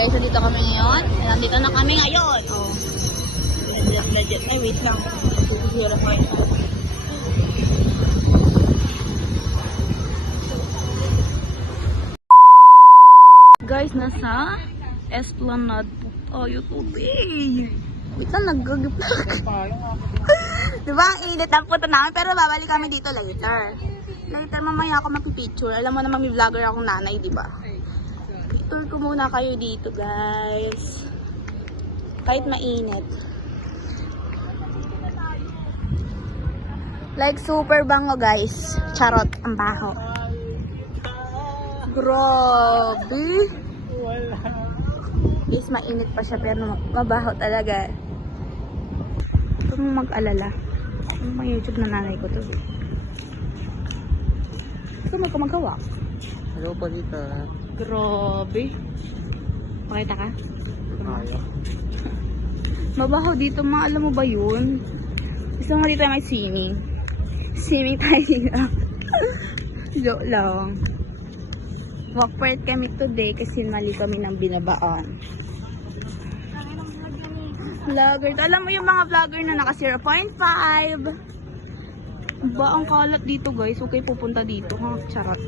guys, nandito kami ngayon. Nandito na kami ngayon. Oh. Legit. Ay, wait lang. Siguro ko ito. Guys, nasa Esplanade po tayo today. Wait lang, nag-vlog. Diba, ang init ang punta namin, pero babalik kami dito later. Later, mamaya ako magpipicture. Alam mo naman, may vlogger akong nanay, diba? Tour ko muna kayo dito, guys. Kahit mainit. Like, super bango, guys. Charot, ang baho. Grabe. Guys, mainit pa siya, pero mabaho talaga. Huwag mong mag-alala. Yung mga YouTube na nanay ko to. Gusto mo ko magawa? Hello po dito. Grabe. Pakita ka? Ayaw. Mabaho dito, ma. Alam mo ba yun? Gusto mo dito may swimming. Swimming tayo dito. Joke lang. Walk part kami today kasi mali kami ng binabaan. Vlogger. Alam mo yung mga vlogger na naka 0.5. Ba ang kalat dito, guys. Okay, pupunta dito. Ha? Charot.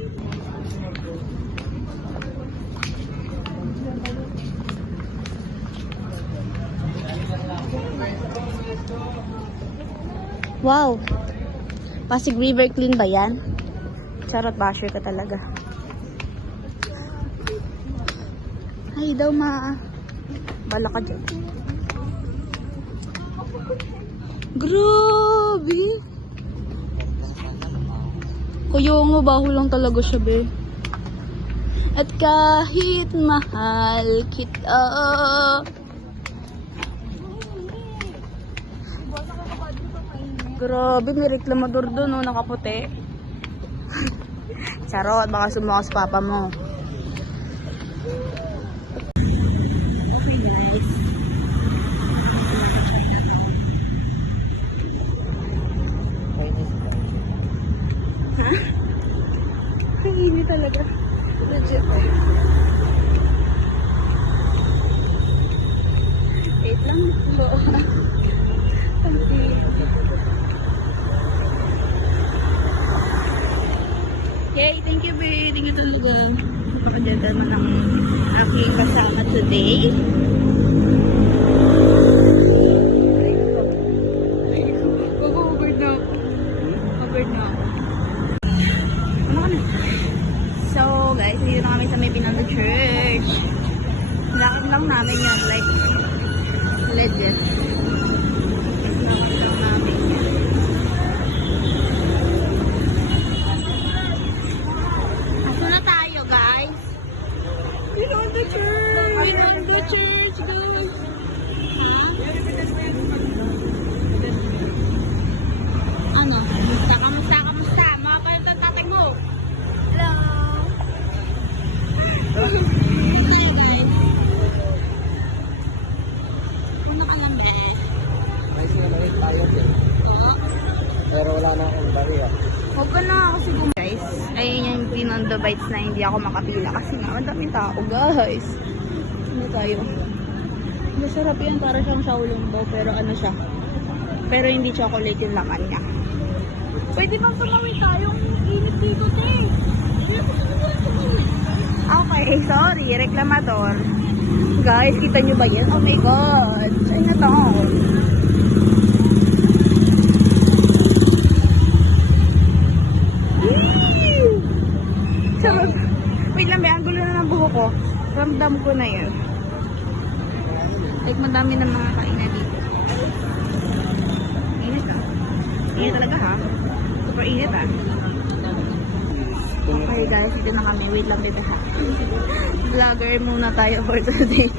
Wow. Pasig River clean ba yan? Charot, basher ka talaga. Ay daw, ma. Bala ka dyan. Grabe. Kuya nga, baho lang talaga siya, be. At kahit mahal kita. Grabe, may reklamador doon, no, nakaputi. Charot, baka sumuha sa papa mo. Ha? Ang init talaga. Legit. Wait lang po. Okay, thank you, babe. Thank you talaga. Napakaganda naman ang aking kasama today. Over na. Over na. So, guys, dito na kami sa may Binondo Church. Lakad lang namin yan, like, legit. Lakad lang namin yan. Aso na tayo, guys? Binondo Church! Binondo Church, guys! Ha? Ano? Kamusta? Mga pala ng tatay mo? Hello! Hi, guys! Ano ka lang, guys? Ay, sinalayin tayo din. Pero wala na akong bariya. Huwag ka na ako siguro, guys. Ayun yung Binondo Bites na hindi ako makapila kasi nga, madaming tao, guys. Ano tayo? Masarap yan, para siyang Shaolong Bao, pero ano siya? Pero hindi chocolate yung laman niya. Pwede bang tumawin tayong init dito, te? Okay, sorry, reklamador. Guys, kita nyo ba yan? Oh my God! Chinatown! Wait lang, ang gulo na ng buho ko. Ramdam ko na yun. Like, madami ng mga kainan dito. Init ah. Init talaga ha. Super init ah. Okay guys, dito na kami. Wait lang dito ha. Vlogger muna tayo for today.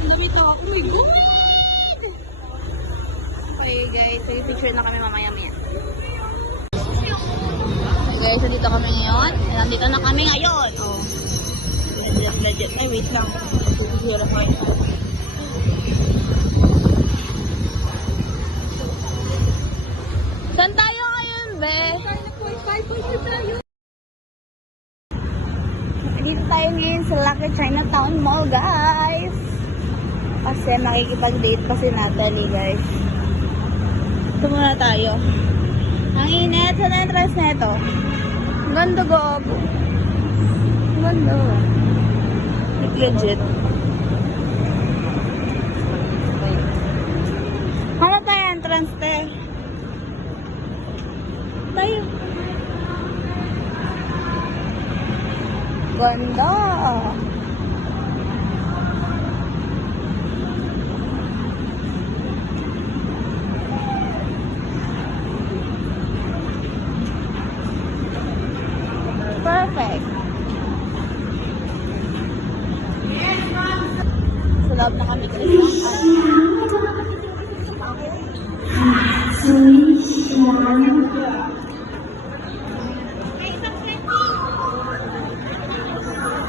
Ang dami to. Oh my God! Okay guys, so picture na kami mamaya-maya. Okay guys, so dito kami ngayon. Nandito na kami ngayon. Oh. Legit. Ay, wait lang. Siguro ko ito. Saan tayo ngayon, be? sa Lucky Chinatown Mall, guys. Kasi makikipag-date pa si Natalie, guys. Ito muna tayo. Ang init sa entrance na ito. Ang ganda, gogo. Ang ganda. Legit. Hala tayo entrance, te. Tayo. Ganda. Perfect. Sa loob na kami guys.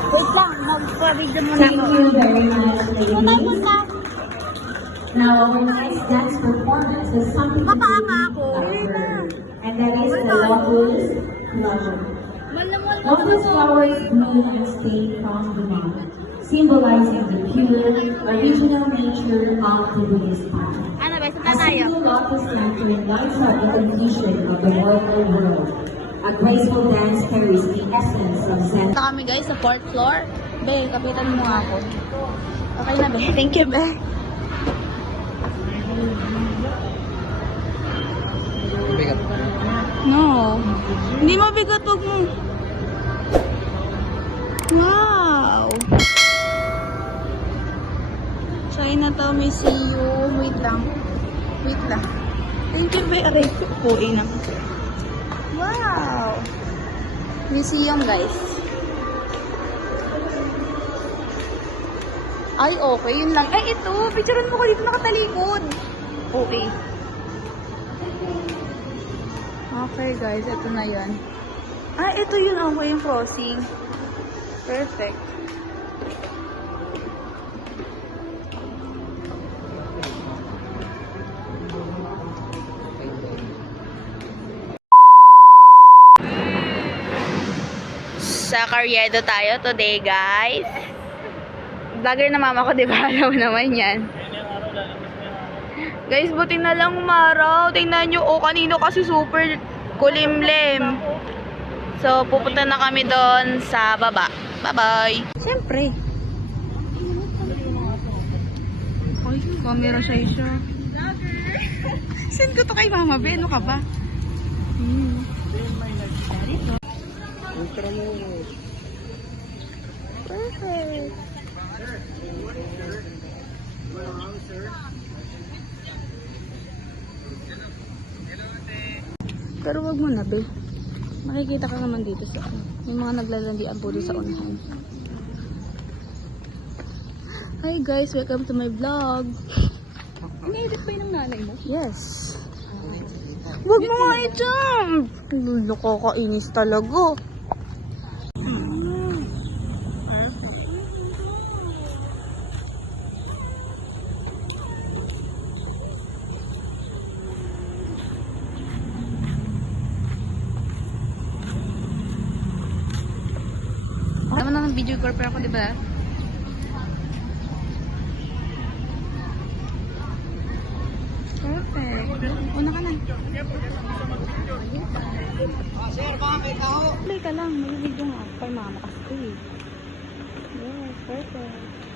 Wait lang, magpa-video muna Thank ako. you very much, ladies. Now, our next dance performance is something to do with our and that is the lotus flower. Lotus flowers bloom and stay from the mountain, symbolizing the pure, original nature of the Buddhist path. Ano ba, A saan tayo? single lotus lantern lights up the completion of the mortal world. A graceful dance carries the essence of Zen. Ito kami guys sa 4th floor. Be, kapitan mo ako. Okay na, be. Thank you, be. Bigat. No. Hindi mabigat, huwag mo. Wow. Chinatown Museum. Wait lang. Wait lang. Thank you, be. Aray ko. Puwi na. Wow. Museum, guys. Ay, okay. Yun lang. Ay, ito. Picturean mo ko dito nakatalikod. Okay. Okay, guys. Ito na yan. Ah, ito yun. Okay, yung crossing. Perfect. Sa Carriedo tayo today, guys. Vlogger na mama ko, di ba? Alam mo naman yan. Guys, buti na lang umaraw. Tingnan nyo, oh, kanino kasi super kulimlim. So, pupunta na kami doon sa baba. Bye-bye. Siyempre. Ay, camera siya. Send ko to kay mama, be. Ano ka ba? Ultra mo. Perfect. Pero wag mo na, be. Makikita ka naman dito sa may mga naglalandian po doon sa unahan. Hi guys, welcome to my vlog. Ini-edit ba yun ng nanay mo? Yes. Wag mo nga i-jump! Luloko ka, inis talaga. Tama naman video corporate ako, di ba? Perfect. Una ka na. Sir, baka may tao. Play ka lang. Mag-video nga ako kay mama kasi. Yes, perfect.